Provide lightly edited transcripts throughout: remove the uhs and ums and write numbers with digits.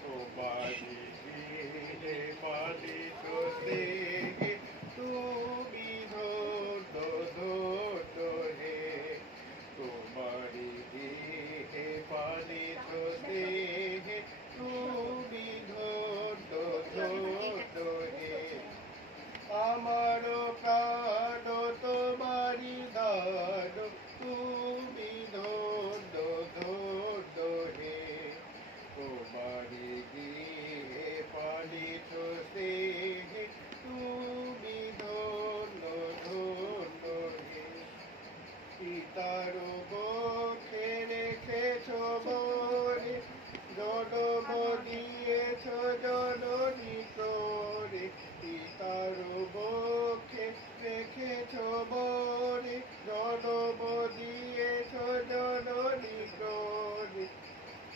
তোমারি গৃহে পালিত স্নেহে তুমি ধন্য ধন্য হে। তোমারি গৃহে পালিত স্নেহে তুমি ধন্য ধন্য হে। আমার প্রাণ তোমারি দান, তুমি ধন্য ধন্য হে। তোমারি গৃহে পালিত স্নেহে তুমি ধন্য ধন্য হে। পিতার মুখে রেখেছ মনে, জনম দিয়েছ জননী করে। পিতার মুখে রেখেছ মনে, জনম দিয়েছ জননী করে।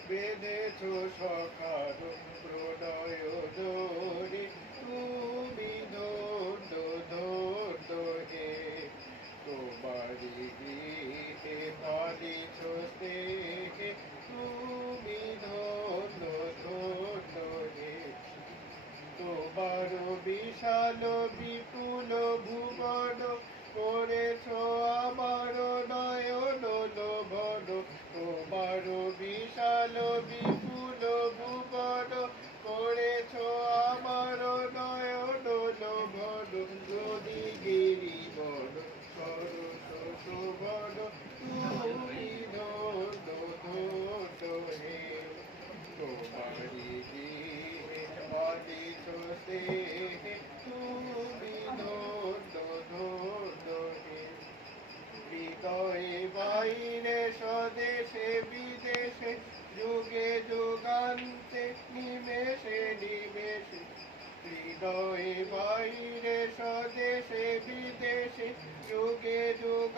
বেঁধেছ সখার প্রণয় ডোরে, তুমি ধন্য ধন্য হে। তোমারি গৃহে পালিত স্নেহে তুমি ধন্য ধন্য হে। তোমার বিশাল বিপুল ভুবন করেছ আমার নয়ন লোভন। তোমার বিশাল বিপুল ভুবন করেছ আমার নয়ন লোভন। নদী গিরিবন সরস শোভন, তুমি ধন্য ধন্য হে। তোমারি গৃহে পালিত স্নেহে তুমি ধন্য ধন্য হে। হৃদয়ে বাইরে স্বদেশে বিদেশে, যুগে যুগান্তে নিমেষে নিমেষে। হৃদয়ে বাইরে স্বদেশে বিদেশে, যুগে যুগ